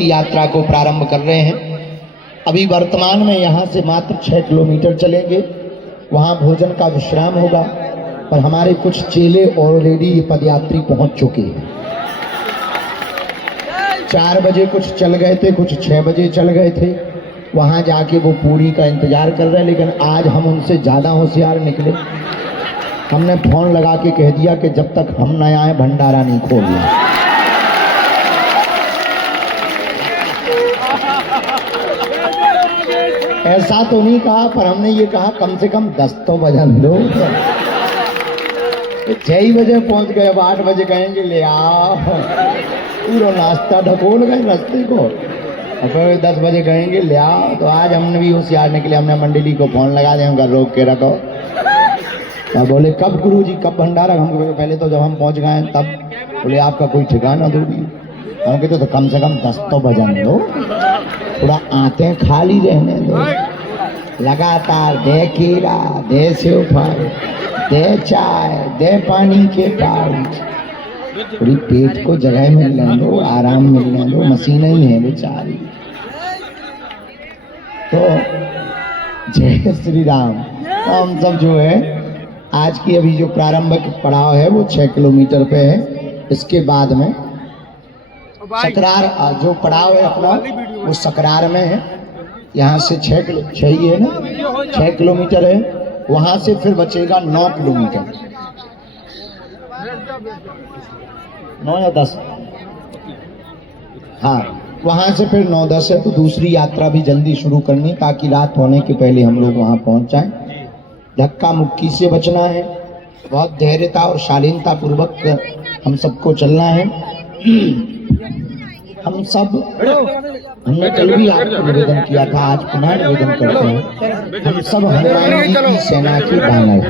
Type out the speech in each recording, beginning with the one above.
की यात्रा को प्रारंभ कर रहे हैं। अभी वर्तमान में यहाँ से मात्र 6 किलोमीटर चलेंगे, वहाँ भोजन का विश्राम होगा। पर हमारे कुछ चेले ऑलरेडी पदयात्री पहुँच चुके हैं। 4 बजे कुछ चल गए थे, कुछ 6 बजे चल गए थे। वहाँ जाके वो पूरी का इंतजार कर रहे हैं। लेकिन आज हम उनसे ज़्यादा होशियार निकले। हमने फोन लगा के कह दिया कि जब तक हम न आए भंडारा नहीं खोलना। ऐसा तो नहीं कहा, पर हमने ये कहा कम से कम 10 तो बजन दो। 6 बजे पहुंच गए, अब 8 बजे कहेंगे ले आओ। पूरा नाश्ता ढकोल गए रास्ते को, और फिर 10 बजे कहेंगे ले आओ। तो आज हमने भी होशियार निकले। हमने मंडली को फोन लगा दिया, उनका रोक के रखो। तो बोले कब गुरुजी, कब भंडारा? हम पहले तो जब हम पहुंच गए तब बोले आपका कोई ठिकाना दूरी? हम कहते तो कम से कम 10 तो बजन दो, थोड़ा आते खाली रहने दो। लगातार दे कीड़ा, दे सेव फल, दे चाय, दे पानी के पानी, पूरी पेट को जगह मिलने दो, आराम मिलने दो। मशीन ही है बेचारी। तो जय श्री राम। हम सब जो है आज की अभी जो प्रारंभिक पड़ाव है वो 6 किलोमीटर पे है। इसके बाद में सकरार जो पड़ाव है अपना वो सकरार में है। यहाँ से 6 ही है ना, 6 किलोमीटर है। वहाँ से फिर बचेगा 9 किलोमीटर, 9 या 10, हाँ वहाँ से फिर 9-10 है। तो दूसरी यात्रा भी जल्दी शुरू करनी ताकि रात होने के पहले हम लोग वहाँ पहुँच जाएं। धक्का मुक्की से बचना है, बहुत धैर्यता और शालीनता पूर्वक हम सबको चलना है। हम सब, हमने कल भी आपको निवेदन किया था, आज पुनः निवेदन करते हैं। हम सब हनुमान जी की सेना के बानर।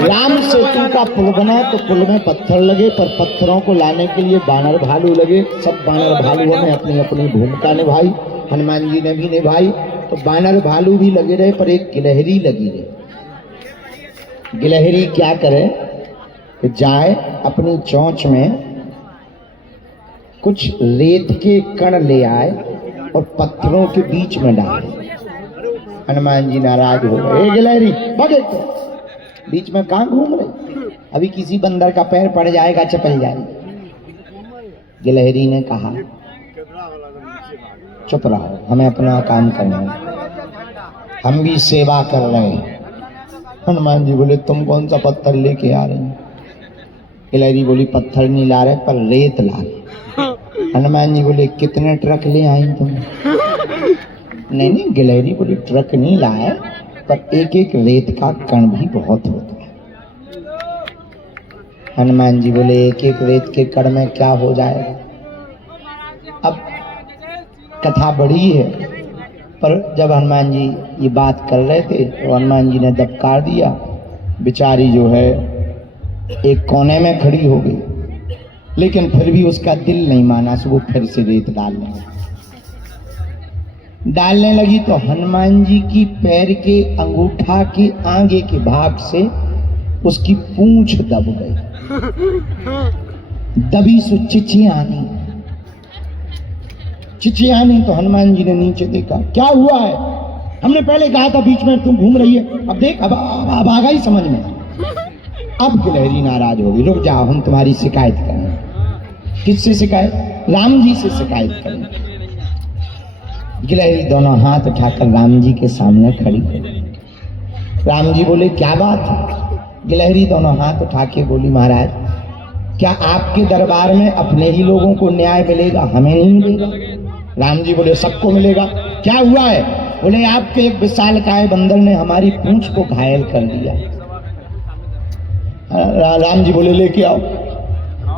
राम सेतु का पुल बना तो पुल में पत्थर लगे, पर पत्थरों को लाने के लिए बानर भालू लगे। सब बानर भालुओं ने अपनी अपनी भूमिका निभाई, हनुमान जी ने भी निभाई। तो बानर भालू भी लगे रहे, पर एक गिलहरी लगी रही। गिलहरी क्या करे कि जाए अपनी चोंच में कुछ रेत के कण ले आए और पत्थरों के बीच में डाले। हनुमान जी नाराज हो गए, गिलहरी भागे, बीच में कहाँ घूम रही? अभी किसी बंदर का पैर पड़ जाएगा, चपल जाएगी। गिलहरी ने कहा चुप रहो, हमें अपना काम करना है, हम भी सेवा कर रहे हैं। हनुमान जी बोले तुम कौन सा पत्थर लेके आ रहे हैं? गिलहरी बोली पत्थर नहीं ला रहे, पर रेत ला रहे। हनुमान जी बोले कितने ट्रक ले आई तुम? नहीं, गिलहरी बोली ट्रक नहीं लाए, पर एक एक रेत का कण भी बहुत होता है। हनुमान जी बोले एक एक रेत के कण में क्या हो जाएगा? अब कथा बड़ी है, पर जब हनुमान जी ये बात कर रहे थे तो हनुमान जी ने दबकार दिया। बेचारी जो है एक कोने में खड़ी हो गई, लेकिन फिर भी उसका दिल नहीं माना, सो वो फिर से रेत डालने लगी। तो हनुमान जी की पैर के अंगूठा के आगे के भाग से उसकी पूंछ दब गई। दबी सो चिचियानी। तो हनुमान जी ने नीचे देखा, क्या हुआ है? हमने पहले कहा था बीच में तुम घूम रही है, अब देख अब आ गई समझ में। अब गिलहरी नाराज हो गई, रुक जाओ हम तुम्हारी शिकायत करें। किससे शिकायत? राम जी से शिकायत करें। गिलहरी दोनों हाथ उठाकर राम जी के सामने खड़ी हो। राम जी बोले क्या बात है? गिलहरी दोनों हाथ उठा के बोली महाराज, क्या आपके दरबार में अपने ही लोगों को न्याय मिलेगा, हमें नहीं मिलेगा? राम जी बोले सबको मिलेगा। क्या हुआ है? बोले आपके एक विशालकाय बंदर ने हमारी पूंछ को घायल कर दिया। राम जी बोले लेके आओ।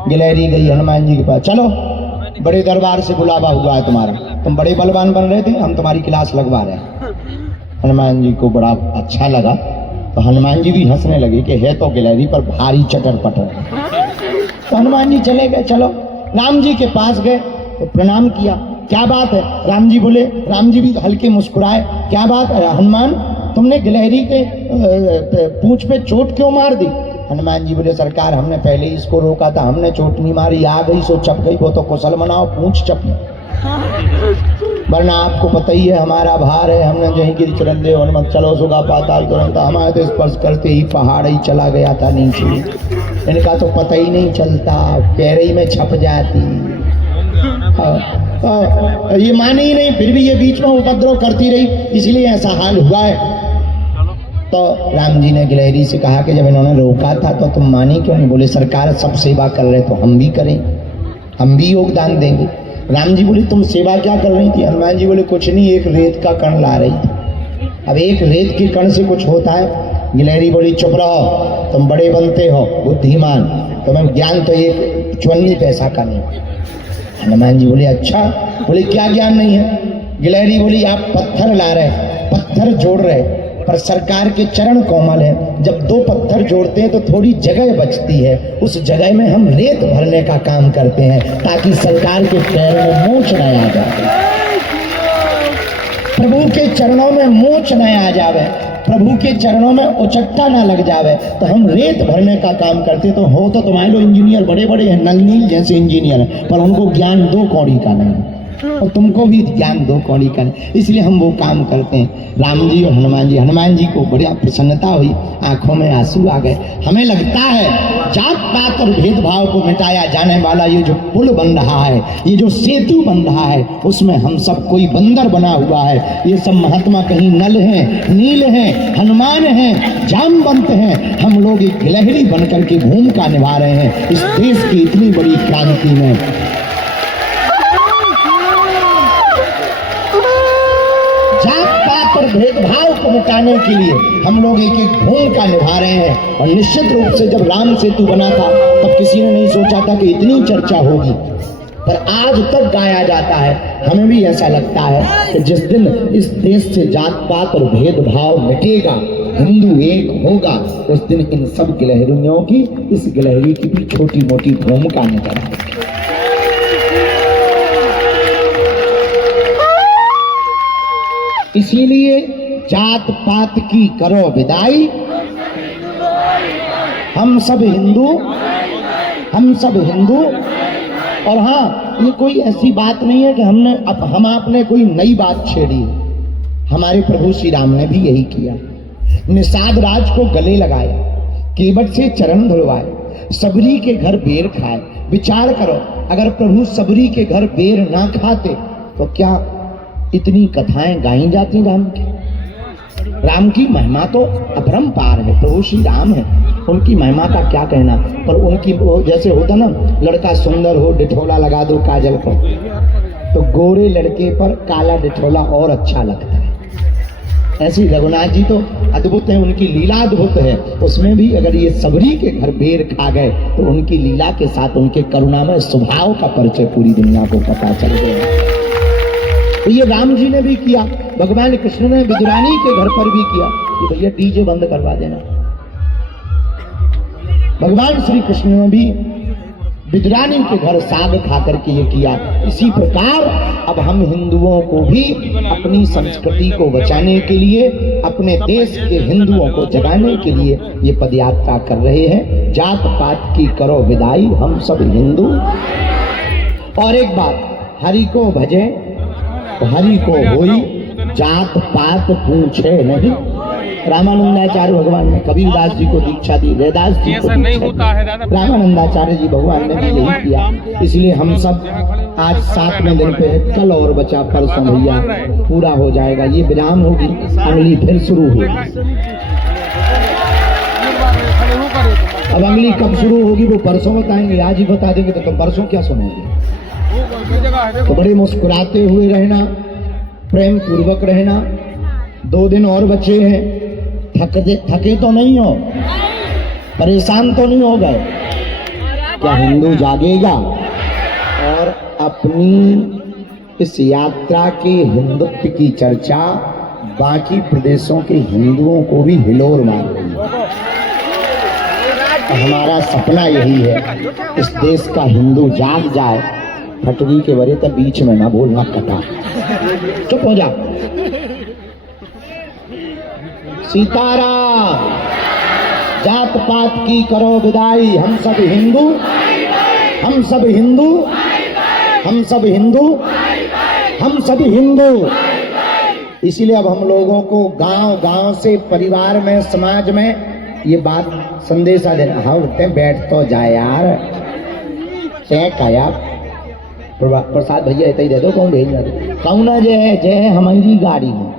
गिलहरी गई हनुमान जी के पास, चलो बड़े दरबार से बुलावा हुआ है तुम्हारा, तुम बड़े बलवान बन रहे थे, हम तुम्हारी क्लास लगवा रहे हैं। हनुमान जी को बड़ा अच्छा लगा, तो हनुमान जी भी हंसने लगे कि है तो गिलहरी पर भारी चटर पटर। तो हनुमान जी चले गए। चलो राम जी के पास गए तो प्रणाम किया। क्या बात है? राम जी बोले, राम जी भी हल्के मुस्कुराए, क्या बात है हनुमान, तुमने गिलहरी के पूंछ पे चोट क्यों मार दी? हनुमान जी बोले सरकार हमने पहले इसको रोका था, हमने चोट नहीं मारी, आ गई सो चप गई, वो तो कुशल मनाओ, पूछ चप, वरना आपको पता ही है हमारा भार है, हमने जहीं गिर चरण दे हनुमत चलो सुगा पाताल तुरंत, हमारे तो स्पर्श करते ही पहाड़ ही चला गया था नीचे, इनका तो पता ही नहीं चलता, पैर ही में छप जाती। ये माने ही नहीं, फिर भी ये बीच में उपद्रव करती रही, इसलिए ऐसा हाल हुआ है। तो राम जी ने गिलहरी से कहा कि जब इन्होंने रोका था तो तुम मानी क्यों नहीं? बोले सरकार सब सेवा कर रहे तो हम भी करें, हम भी योगदान देंगे। राम जी बोले तुम सेवा क्या कर रही थी? हनुमान जी बोले कुछ नहीं, एक रेत का कण ला रही थी। अब एक रेत के कण से कुछ होता है? गिलहरी बोली चुप रहो, तुम बड़े बनते हो बुद्धिमान, तुम्हें ज्ञान तो एक 54 पैसा का नहीं। हनुमान जी बोले अच्छा, बोले क्या ज्ञान नहीं है? गिलहरी बोली आप पत्थर ला रहे, पत्थर जोड़ रहे, पर सरकार के चरण कोमल है, जब 2 पत्थर जोड़ते हैं तो थोड़ी जगह बचती है, उस जगह में हम रेत भरने का काम करते हैं ताकि सरकार के पैर में मोच न आ जाए, प्रभु के चरणों में मोच न आ जावे, प्रभु के चरणों में उचट्टा ना लग जावे, तो हम रेत भरने का काम करते। तो हो तो तुम्हारे लोग इंजीनियर बड़े बड़े हैं, नलनील जैसे इंजीनियर हैं, पर उनको ज्ञान 2 कौड़ी का नहीं, और तुमको भी ज्ञान 2 कौड़ी का नहीं, इसलिए हम वो काम करते हैं। राम जी और हनुमान जी को बड़ी प्रसन्नता हुई, आंखों में आंसू आ गए। हमें लगता है जात पात और भेदभाव को मिटाया जाने वाला ये जो पुल बन रहा है, ये जो सेतु बन रहा है, उसमें हम सब कोई बंदर बना हुआ है। ये सब महात्मा कहीं नल हैं, नील हैं, हनुमान हैं, जामवंत हैं, हम लोग एक गिलहरी बनकर के भूमिका निभा रहे हैं इस देश की इतनी बड़ी क्रांति में। और भेदभाव को मिटाने के लिए हम लोग एक एक भूमिका निभा रहे हैं। और निश्चित रूप से जब राम सेतु बना था तब किसी ने नहीं सोचा था कि इतनी चर्चा होगी, पर आज तक गाया जाता है। हमें भी ऐसा लगता है कि जिस दिन इस देश से जात पात और भेदभाव मिटेगा, हिंदू एक होगा, उस दिन इन सब गिलहरियों की, इस गिलहरी की भी छोटी मोटी भूमिका नजर आएगी। इसीलिए जात पात की करो विदाई, हम सब हिंदू, हम सब हिंदू। और हाँ, ये कोई ऐसी बात नहीं है कि हम आपने कोई नई बात छेड़ी, हमारे प्रभु श्री राम ने भी यही किया। निषाद राज को गले लगाया, केवट से चरण धुलवाए, सबरी के घर बेर खाए। विचार करो, अगर प्रभु सबरी के घर बेर ना खाते तो क्या इतनी कथाएं गाई जाती राम की? राम की महिमा तो अपरंपार है, प्रभु श्री राम है, उनकी महिमा का क्या कहना। पर उनकी जैसे होता ना, लड़का सुंदर हो डिठोला लगा दो काजल पर, तो गोरे लड़के पर काला डिठोला और अच्छा लगता है। ऐसी रघुनाथ जी तो अद्भुत है, उनकी लीला अद्भुत है। उसमें भी अगर ये सबरी के घर बेर खा गए तो उनकी लीला के साथ उनके करुणामय स्वभाव का परिचय पूरी दुनिया को पता चल गया। तो ये राम जी ने भी किया, भगवान कृष्ण ने विदुरानी के घर पर भी किया कि भैया डीजे बंद करवा देना। भगवान श्री कृष्ण ने भी विदुरानी के घर साग खा करके ये किया। इसी प्रकार अब हम हिंदुओं को भी अपनी संस्कृति को बचाने के लिए, अपने देश के हिंदुओं को जगाने के लिए ये पदयात्रा कर रहे हैं। जात पात की करो विदाई, हम सब हिंदू। और एक बात, हरि को भजे हरि को होई, जात पात पूछे नहीं। रामानंदाचार्य भगवान ने कबीरदास जी को दीक्षा दी, रैदास जी को दीक्षा दी, रामानंदाचार्य जी भगवान ने भी यही किया। इसलिए हम सब आज 7वें दिन पे, कल और बचा परसों भैया पूरा हो जाएगा। ये विराम होगी, अगली फिर शुरू होगी। अब अगली कब शुरू होगी वो परसों बताएंगे, आज ही बता देंगे तो तुम परसों क्या सुनोगे। तो बड़े मुस्कुराते हुए रहना, प्रेम पूर्वक रहना। 2 दिन और बचे हैं, थके तो नहीं हो, परेशान तो नहीं हो गए? क्या हिंदू जागेगा और अपनी इस यात्रा के हिंदुत्व की चर्चा बाकी प्रदेशों के हिंदुओं को भी हिलोर मार रही है। हमारा सपना यही है, इस देश का हिंदू जाग जाए। फटरी के बरे तो बीच में ना बोलना, कटा, चुप हो जा। सीताराम, जात पात की करो विदाई, हम सब हिंदू, हम सब हिंदू, हम सब हिंदू, हम सब हिंदू। इसीलिए अब हम लोगों को गांव गांव से, परिवार में, समाज में ये बात संदेशा देना। हाँ उठते बैठ तो जाए यार, का यार प्रसाद भैया इतना ही दे दो, कौन भेज दे कहूँ ना। जे है हमारी गाड़ी में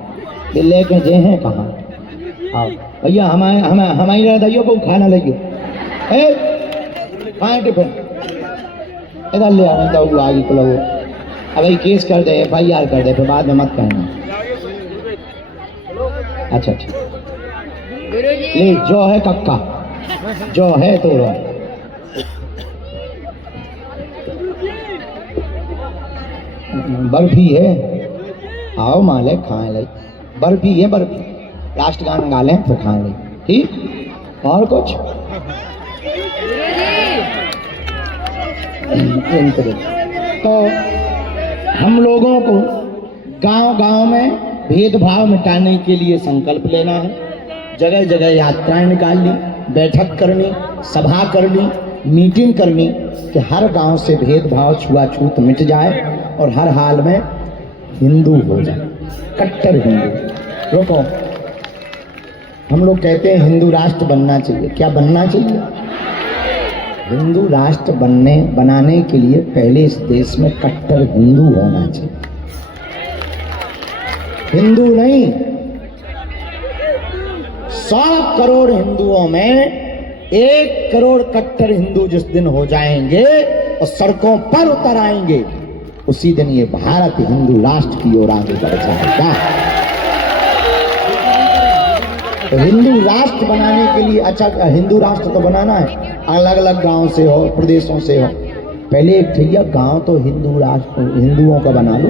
ये लेके जे है कहाँ। हाँ भैया हमारी दैयो को खाना लगे कहाँ टिफिन इधर ले आना तो आगे को लगो। अब भाई केस कर दे, FIR कर दे, फिर बाद में मत कहना। अच्छा अच्छा ले जो है कक्का, जो है तो बर्फी है, आओ माले खाए ले, बर्फी है बर्फी, राष्ट्रगान गा लें फिर खाए ले, ठीक। और कुछ तो हम लोगों को गांव गांव में भेदभाव मिटाने के लिए संकल्प लेना है। जगह जगह यात्राएं निकालनी, बैठक करनी, सभा करनी, मीटिंग करनी कि हर गांव से भेदभाव छुआछूत मिट जाए और हर हाल में हिंदू हो जाए, कट्टर हिंदू। रुको, हम लोग कहते हैं हिंदू राष्ट्र बनना चाहिए। क्या बनना चाहिए? हिंदू राष्ट्र बनाने के लिए पहले इस देश में कट्टर हिंदू होना चाहिए। हिंदू नहीं, 100 करोड़ हिंदुओं में 1 करोड़ कट्टर हिंदू जिस दिन हो जाएंगे और सड़कों पर उतर आएंगे, उसी दिन ये भारत हिंदू राष्ट्र की ओर आगे बढ़ जाएगा। तो हिंदू राष्ट्र बनाने के लिए, अच्छा हिंदू राष्ट्र तो बनाना है, अलग अलग गांव से हो, प्रदेशों से हो। पहले एक भैया गांव तो हिंदू राष्ट्र हिंदुओं का बना लो।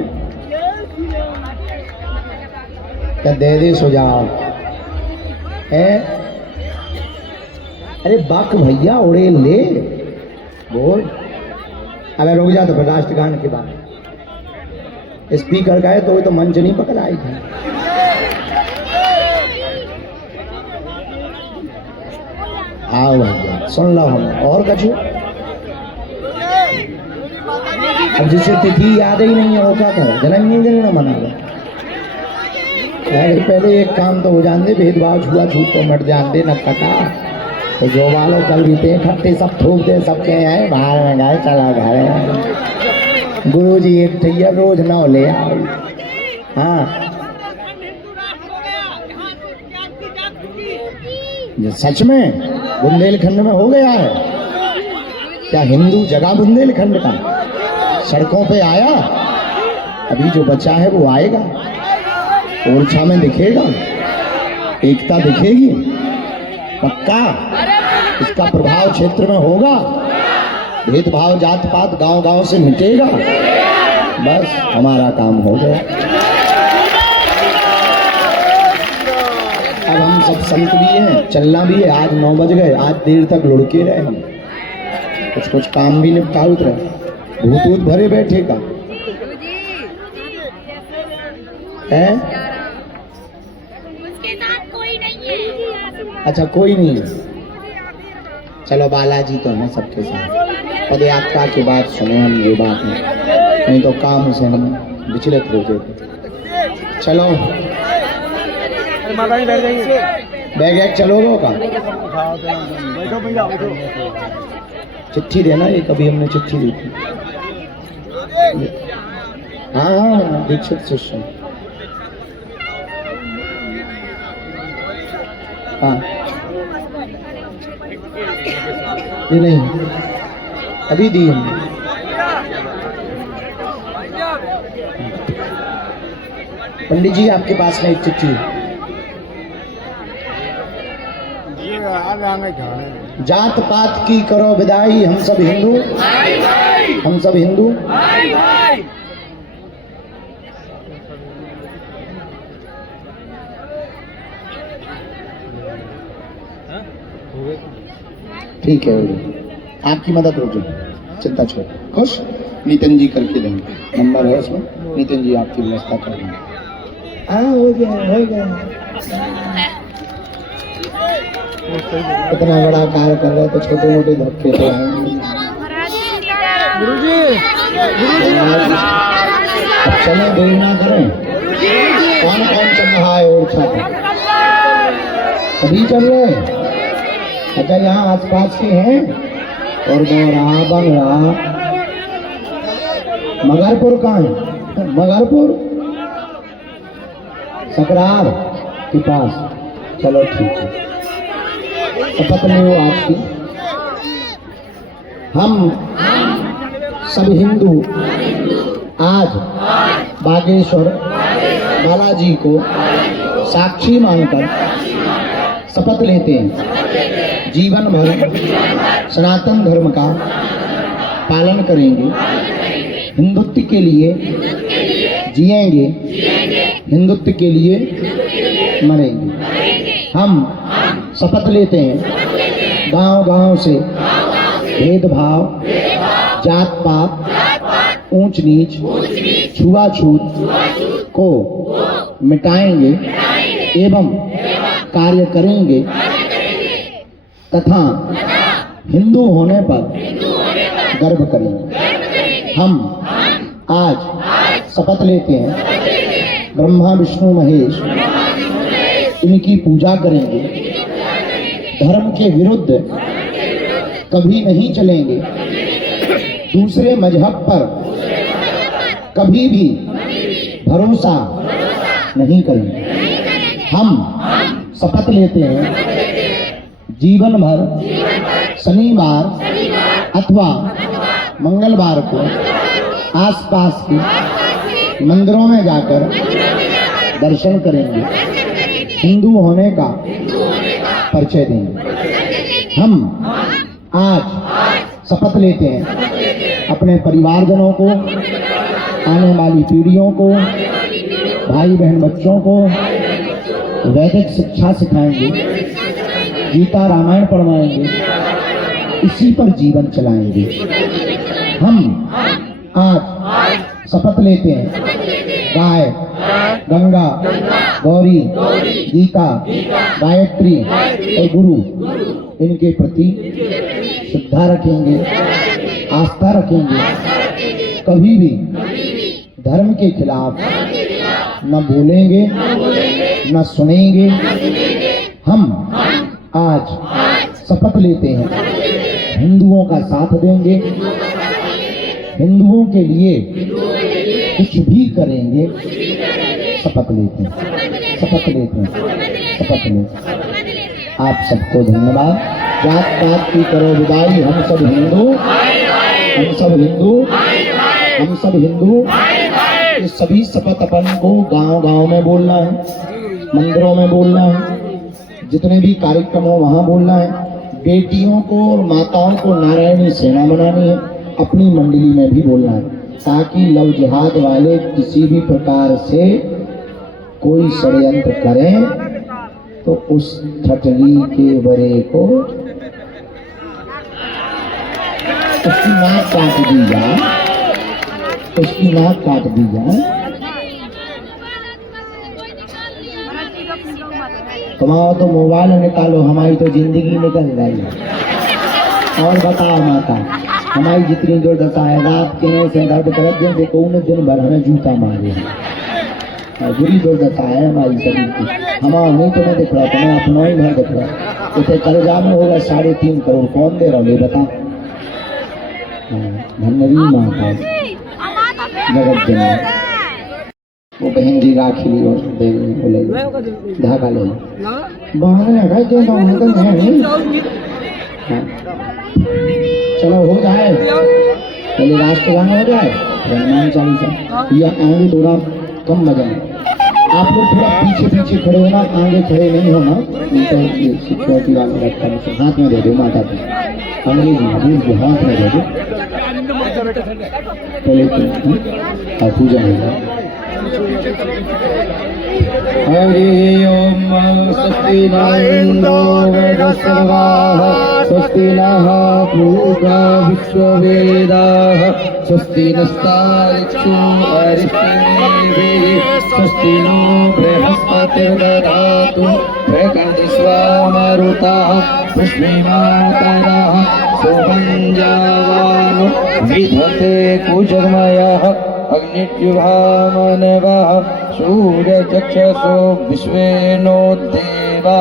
क्या दे सुझाव है? अरे बक भैया उड़े ले बोल। अगर रुक जा तो फिर राष्ट्रगान के बाद स्पीकर का है तो वो तो मंच नहीं पकड़ आई थी। आओ भैया सुन लो हम और कछु। अब जिसे तिथि याद ही नहीं है वो क्या करे, जन्मदिन न मना लो। पहले एक काम तो हो जान दे, भेदभाव छुआछूत को मिट जान दे, न कटा तो जो वालों कल भी थे खट्टे सब थूक दे, सबके आए बाहर में गए चला घर। गुरु जी एक ठैया रोज ना ले आओ। हाँ ये सच में बुंदेलखंड में हो गया है क्या? हिंदू जगह बुंदेलखंड का सड़कों पे आया, अभी जो बचा है वो आएगा, ओरछा में दिखेगा, एकता दिखेगी पक्का। इसका प्रभाव क्षेत्र में होगा, भेदभाव जात पात गांव गांव से मिटेगा, बस हमारा काम हो गया। अब हम सब संत भी हैं, चलना भी है। आज 9 बज गए, आज देर तक लुढ़के रहे हम, कुछ काम भी निपटा उतरे, भूत ऊत भरे बैठे का है। उसके साथ कोई नहीं है। अच्छा कोई नहीं है, चलो बालाजी तो है सबके साथ। पद यात्रा के बाद सुने हम ये बात है, नहीं तो काम से हम विचलित हो जाते। चलो बैग चलोगे का चिट्ठी देना, ये कभी हमने चिट्ठी दी थी। हाँ हाँ दीक्षित शिष्य। हाँ ये नहीं अभी दी हमने। पंडित जी आपके पास में एक चिट्ठी। जात पात की करो विदाई, हम सब हिंदू, हम सब हिंदू। ठीक है आपकी मदद होगी, चिंता छोड़। खुश नितिन जी करके देंगे, नंबर है उसमें, नितिन जी आपकी व्यवस्था कर देंगे। हाँ हो गया हो गया। इतना बड़ा कार्य कर रहे तो छोटे मोटे धक्के तो आएंगे। अब चले देर ना करें। कौन कौन चल रहा है ओरछा पर? सभी चल रहे हैं। अच्छा यहाँ आसपास के हैं और गौरा बंगला मगरपुर कहाँ है? मगरपुर सकरार के पास। चलो ठीक है। शपथ में वो आज की हम सब हिंदू आज बागेश्वर बालाजी को साक्षी मानकर शपथ लेते हैं जीवन भर सनातन धर्म का पालन करेंगे, हिंदुत्व के लिए जिएंगे, हिंदुत्व के लिए मरेंगे। हम शपथ लेते हैं गांव-गांव से भेदभाव, जात पात, ऊंच नीच, छुआछूत को मिटाएंगे एवं कार्य करेंगे तथा हिंदू होने पर गर्व करेंगे। हम आज शपथ लेते हैं ब्रह्मा विष्णु महेश इनकी पूजा करेंगे, धर्म के विरुद्ध कभी नहीं चलेंगे, दूसरे मजहब पर कभी भी भरोसा नहीं करेंगे। हम शपथ लेते हैं जीवन भर शनिवार अथवा मंगलवार को आसपास के मंदिरों में जाकर दर्शन करेंगे, हिंदू होने का परिचय देंगे। हम आज शपथ लेते हैं अपने परिवारजनों को, आने वाली पीढ़ियों को, भाई बहन बच्चों को वैदिक शिक्षा सिखाएंगे, गीता रामायण पढ़वाएंगे, इसी पर जीवन चलाएंगे। हम आज शपथ लेते हैं गाय, गंगा, गौरी, गीता, गायत्री और गुरु इनके प्रति श्रद्धा रखेंगे, आस्था रखेंगे, कभी भी धर्म के खिलाफ न बोलेंगे न सुनेंगे। हम आज शपथ लेते हैं हिंदुओं का साथ देंगे, हिंदुओं के लिए कुछ भी करेंगे। शपथ लेते हैं, शपथ लेते हैं, शपथ लेते हैं। आप सबको धन्यवाद। जात पात की करो विदाई, हम सब हिंदू, हम सब हिंदू, हम सब हिंदू। ये सभी शपथ अपन को गांव-गांव में बोलना है, मंदिरों में बोलना है, जितने भी कार्यक्रम हो वहाँ बोलना है। बेटियों को और माताओं को नारायणी सेना बनानी है, अपनी मंडली में भी बोलना है, ताकि लव जिहाद वाले किसी भी प्रकार से कोई षड्यंत्र करें तो उस ठटली के बरे को उसकी नाक काट दी जाए, उसकी नाक काट दी जाए। तुम्हारा तो मोबाइल निकालो, हमारी तो जिंदगी निकल गई। और बताओ माता, हमारी जितनी दुर्दशा है, रात के से दर्द करत जैसे कौन दिन भर हमें जूता मारे, बुरी दुर्दशा है हमारी शरीर की। हमारा नहीं तो मैं दिख रहा, तुम्हें अपना ही घर दिख रहा। इसे कर्जा में होगा 3.5 करोड़, कौन दे रहा है बता। धन्यवी माता जगत जननी। वो बहन जी राखी ली और देवी बोले धागा ले चलो हो जाए, पहले राष्ट्रगान हो जाए, हनुमान चालीसा। या आगे थोड़ा कम बजाए, आप लोग थोड़ा पीछे पीछे खड़े होना, आगे खड़े नहीं होना। तो ये सिक्योरिटी वाले रखा है, हाथ में दे दो माता को, अंग्रेजी हाथ में दे दो, पहले तो पूजा होगा। हरि ओम स्वस्ति नो वेदस्वाः स्वस्ति नः पूर्वा विश्ववेदाः स्वस्ति नस्तारिक्षो अरिष्टनेमिः स्वस्ति नो बृहस्पतिर्दधातु भगवन्ति स्वाम सुताः पुष्पे मातरः सुभञ्जावानो विधते कुजमयः अग्निजुभामनवः सूर्यचक्षसो विश्वे नो देवा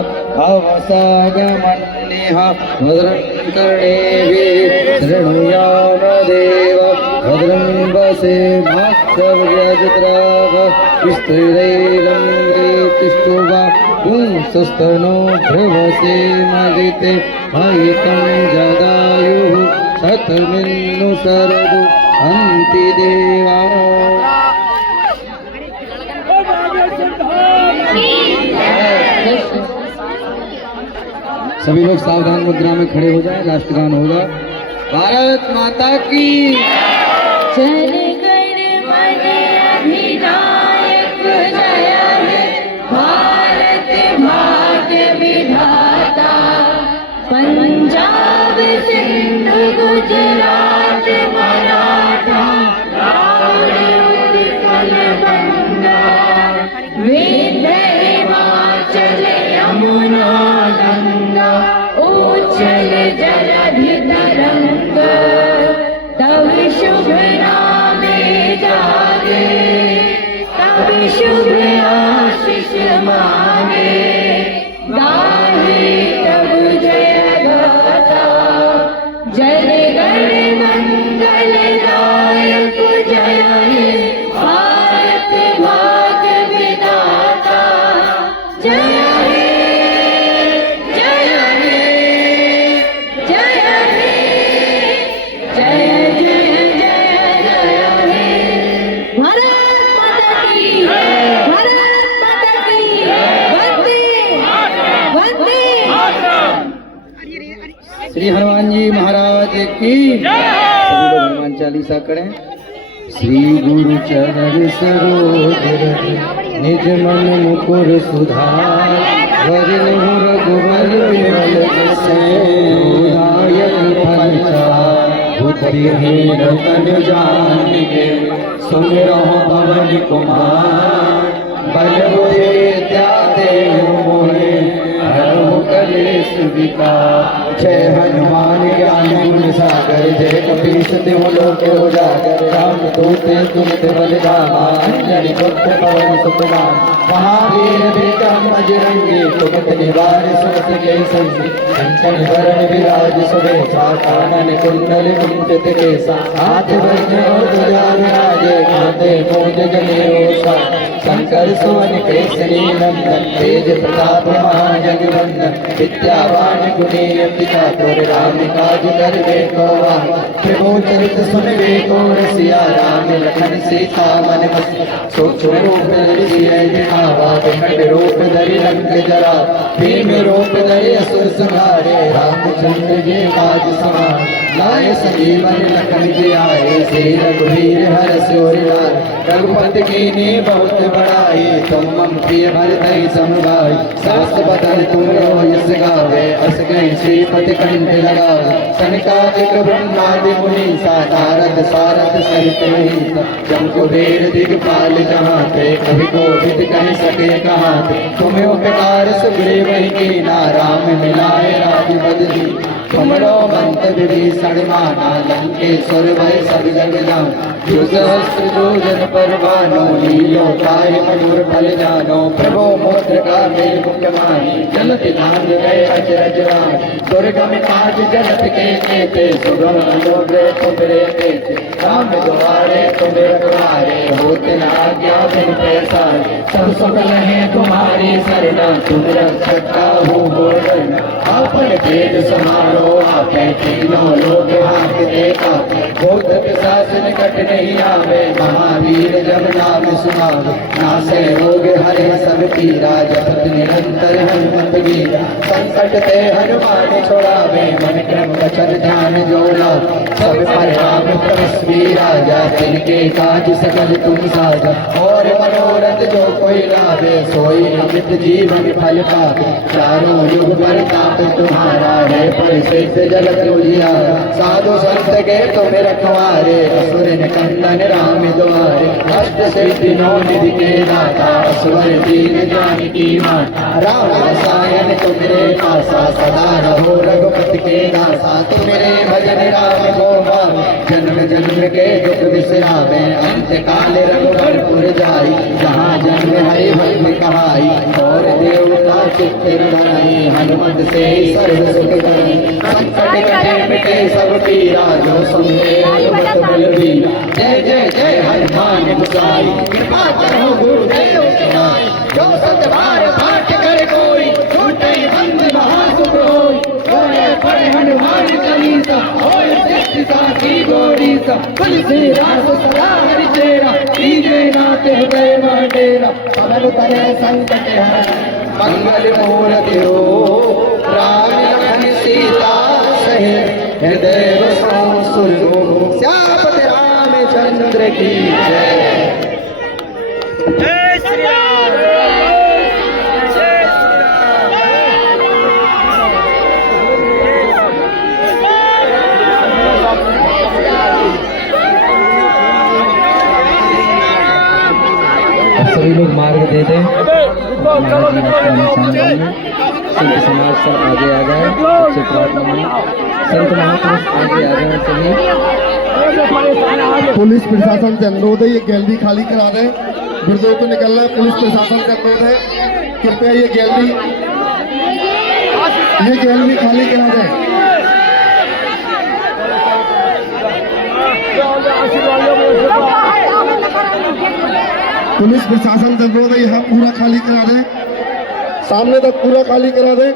अवसागमन्यः भद्रं कर्णेभिः शृणुयामदेव भद्रं वसे भक्तव्यजत्राः स्त्रीरैरङ्गेतिष्ठुवा पुंसस्तनो भ्रवसे मदिते मयितं जदायुः शतमिन्नु सरदु अन्तिदेवा। सभी लोग सावधान मुद्रा में खड़े हो जाए। राष्ट्रगान होगा। भारत माता की जन गण मन अधिनायक जय हे भारत भाग्य विधाता। पंजाब सिंध गुजरात मराठा उत्कल बंगा विंध्य हिमाचल यमुना गंगा उच्चल जलधि तरंग तब शुभ नामे जागे तब शुभ आशीष मांगे गाहे तब जय गाथा। जन गण मंगल दायक जय हे भारत भाग्य विधाता। जय हे जय हे जय हे जय जय जय जय हे। भारत माता की वंदे वंदे। श्री हनुमान जी महाराज की सभी लोग हनुमान चालीसा करें। श्री गुरु चरण सरोज रज निज मन मुकुर सुधार वरिन रघुवर विमल जसै दायक फलचार बुद्धिहीन तन जानिके सुमिरहु पवन कुमार बल बुद्धि विद्या देहु मोहे हरहु कलेश विकार। जय हनुमान ज्ञान गुण सागर जय कपीस तिहु लोक उजागर राम दूत तुमत बलधामा अंजनी पुत्र पवन सुतनाम महावीर विक्रम बजरंगी सुमति निवार सुमति के संगी कंचन वरण विराज सुबेसा कानन कुंडल कुंचित केसा हाथ वज्र और ध्वजा विराजे कांधे मूंज जनेऊसा शंकर सुवन केसरी नंदन तेज प्रताप महाजगवंदन विद्यावान गुणी अति चातुर राम काज करबे को प्रभु चरित सुनबे को रसिया राम लखन सीता मन बस सूक्ष्म रूप धरि सिय दिखावा बिकट रूप धरि लंक जरा भीम रूप धरि असुर संहारे रामचंद्र जी काज सवार लाए संजीवन लखन जी आए श्री रघुवीर हर्ष उर लाए रघुपति कीन्ही बहुत बड़ाई तुम मम प्रिय भरतहि समभाई सहस्र बदन तुमरो यस गावे अस गए श्रीपति कंठ लगावे सनकादिक ब्रह्मादि मुनीसा नारद सारद सहित महिषा जम कुबेर दिगपाल जहाँ थे कभी कोविद कह सके कहाँ थे तुम्हें उपकार सुग्रीव ही कीना राम मिलाए राजपद दी तुमरो मंत विभीषण माना लंकेश्वर भय सब जग जान जो सहस्र योजन पर भानो लीलो ताहि मधुर फल जानो प्रभो मोत्र का मेल मुख्य माही जलति धाम गए अचरज राम दुर्गम काज जगत के केते सुगम अनुग्रह तुमरे केते राम द्वारे तुम रखवारे होते न आज्ञा बिन पैसारे सब सकल है तुम्हारी सरना तुम रक्षक काहू हो डरना आपन भेद समारो आपे तीनों लोग हाथ देखा भूत पिशाच निकट नहीं आवे महावीर जब नाम सुनावे नासे रोग हरे सब पीरा जपत निरंतर हनुमत वीरा संकट ते हनुमान छुड़ावे मन क्रम वचन ध्यान जोड़ा सब पर राम तपस्वी राजा तिनके काज सकल तुम साजा और मनोरथ जो कोई लावे सोई अमित जीवन फल पावे चारों युग परताप तुम्हारा है परिसिद्ध जगत उजियारा साधु संत के तुम रखवारे असुर निकंदन राम द्वारे अष्ट सिद्धि नौ निधि के दाता असवर दीन जानकी माँ राम रसायन तुमरे पासा सदा रहो रघुपति के दासा तुम मेरे भजन राम को पावे जन्म जन्म के दुख बिसरावे अंत काल रघुवरपुर जाई जहाँ जन्म हरि भक्त कहाई और देवता चित्त धराई हनुमत से सर्व सुख करई संकट कटे मिटे सब पीरा जो सुनते हनुमत बलबीरा जय जय जय हनुमान गोसाई कृपा करो गुरुदेव तुम्हारी जो सतबार पाठ कर कोई छूटे बंद महासुख होई होए पढ़े हनुमान चालीसा होए सिद्धि साखी गौरी सा तुलसीदास सदा हरि चेरा कीजे नाथ हृदय डेरा पवन तनय संकट हर मंगल मूर्ति हो राम लखन सीता सहित हृदय बसो सुरभो श्यामपति रामचंद्र की जय। सभी लोग मार्ग दे दें महाराज जी संत समाज सब आगे आ जाए सबसे प्रार्थना है संत महापुरुष आगे आ जाए सभी पुलिस प्रशासन से अनुरोध है ये गैलरी खाली करा दें गुरुदेव को निकलना है पुलिस प्रशासन से अनुरोध है कृपया ये गैलरी खाली करा दें पुलिस प्रशासन से अनुरोध है यहाँ पूरा खाली करा दें सामने तक पूरा खाली करा दें